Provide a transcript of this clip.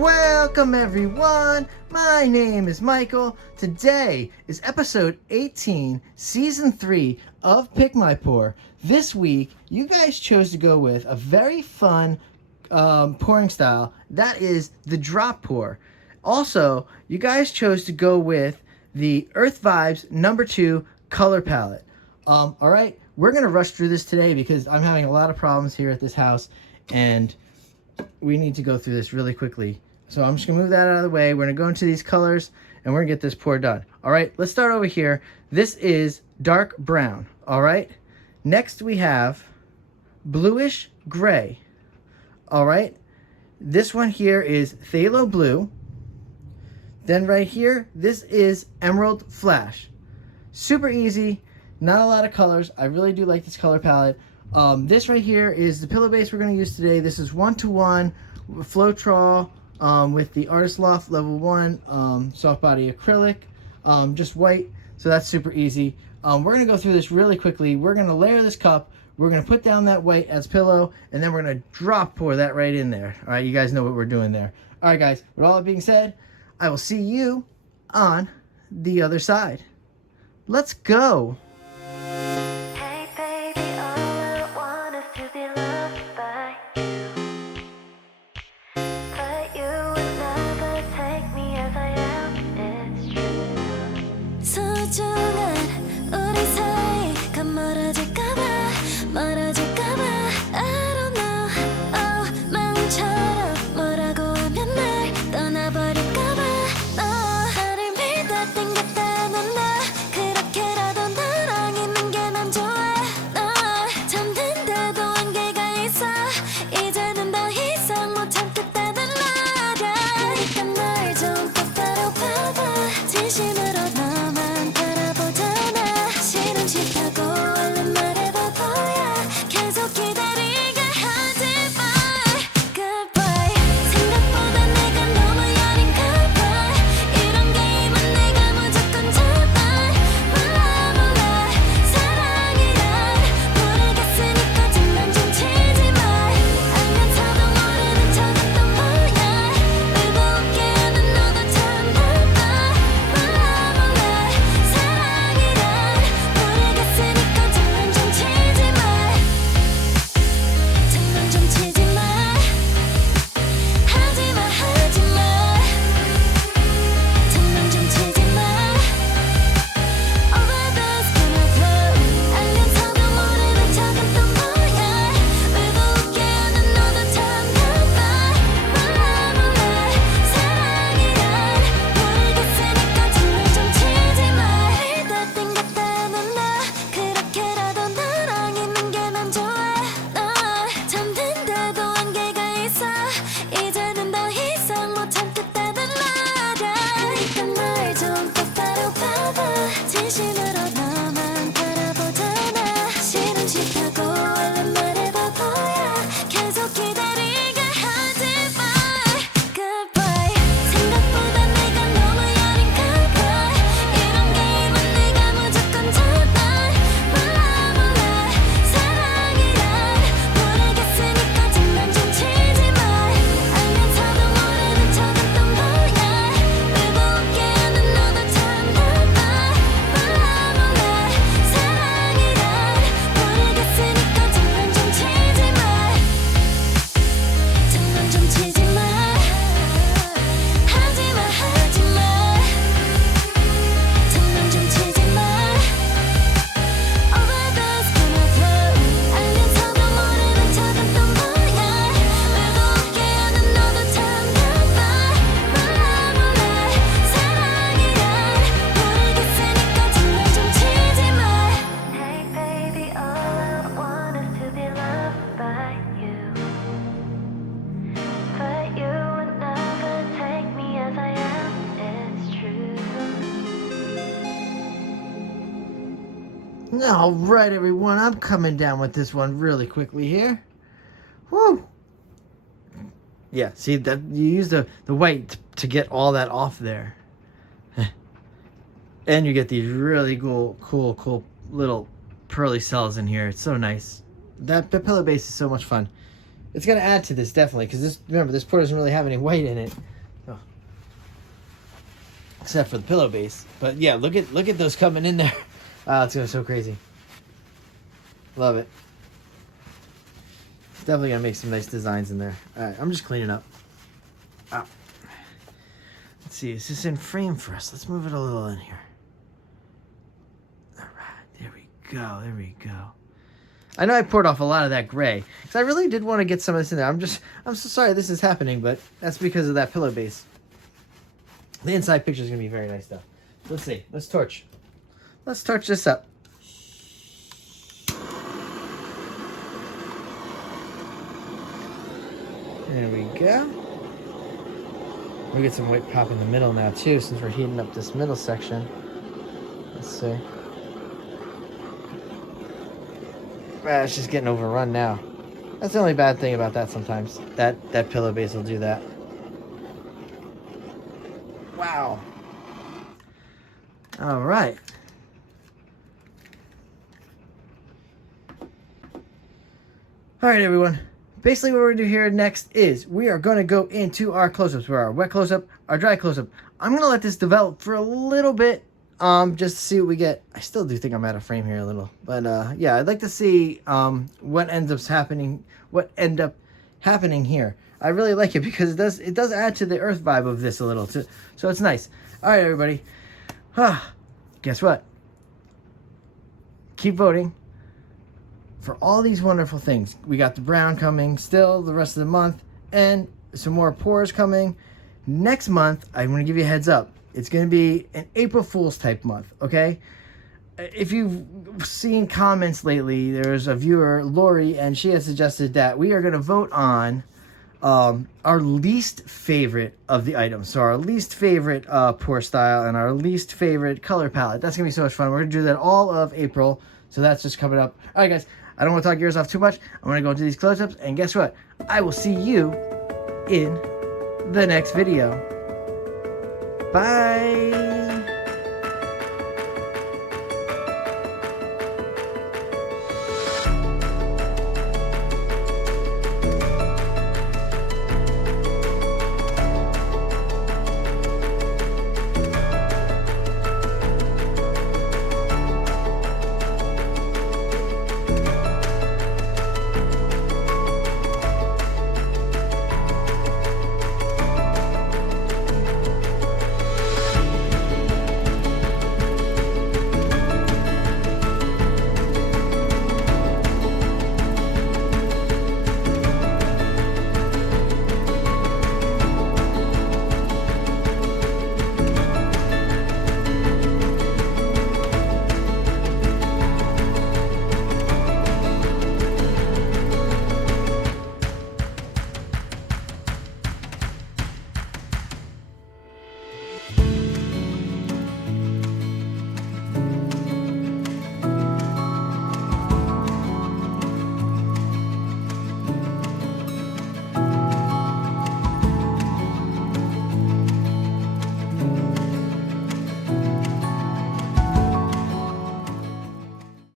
Welcome everyone, my name is Michael. Today is episode 18, season 3 of Pick My Pour. This week, you guys chose to go with a very fun pouring style. That is the drop pour. Also, you guys chose to go with the Eart Vibes number 2 color palette. Alright, we're going to rush through this today because I'm having a lot of problems here at this house and we need to go through this really quickly. So I'm just going to move that out of the way. We're going to go into these colors and we're going to get this pour done. Alright, let's start over here. This is dark brown. Alright, next we have bluish gray. Alright, this one here is phthalo blue. Then right here, this is emerald flash. Super easy, not a lot of colors. I really do like this color palette. This right here is the pillow base we're going to use today. This is 1-to-1 Floetrol with the Artist Loft level 1 soft body acrylic, just white. So that's super easy. We're going to go through this really quickly. We're going to layer this cup. We're going to put down that white as pillow, and then we're going to drop pour that right in there. All right, you guys know what we're doing there. All right, guys, with all that being said, I will see you on the other side. Let's go. All right, everyone, I'm coming down with this one really quickly here. Woo! Yeah, see that you use the white to get all that off there, and you get these really cool little pearly cells in here. It's so nice. That pillow base is so much fun. It's gonna add to this definitely because this, remember, this pour doesn't really have any white in it. except for the pillow base. But yeah, look at those coming in there. Wow, it's going so crazy. Love it. Definitely gonna make some nice designs in there. All right, I'm just cleaning up. Let's see, is this in frame for us? Let's move it a little in here. All right, there we go. There we go. I know I poured off a lot of that gray because I really did want to get some of this in there. I'm so sorry this is happening, but that's because of that pillow base. The inside picture is gonna be very nice though. Let's see. Let's torch. Let's torch this up. There we go. We get some white pop in the middle now too, since we're heating up this middle section. Let's see. It's just getting overrun now. That's the only bad thing about that sometimes. That pillow base will do that. Wow. All right. All right, everyone. Basically, what we're going to do here next is we are going to go into our close-ups. For our wet close-up, our dry close-up. I'm going to let this develop for a little bit, just to see what we get. I still do think I'm out of frame here a little. But, yeah, I'd like to see what ends up happening here. I really like it because it does add to the earth vibe of this a little. So it's nice. All right, everybody. Guess what? Keep voting for all these wonderful things. We got the brown coming still the rest of the month, and some more pours coming. Next month, I'm going to give you a heads up. It's going to be an April Fool's type month, okay? If you've seen comments lately, there's a viewer, Lori, and she has suggested that we are going to vote on our least favorite of the items. So our least favorite pour style and our least favorite color palette. That's going to be so much fun. We're going to do that all of April. So that's just coming up. All right, guys. I don't want to talk your ears off too much. I'm going to go into these close-ups, and guess what? I will see you in the next video. Bye!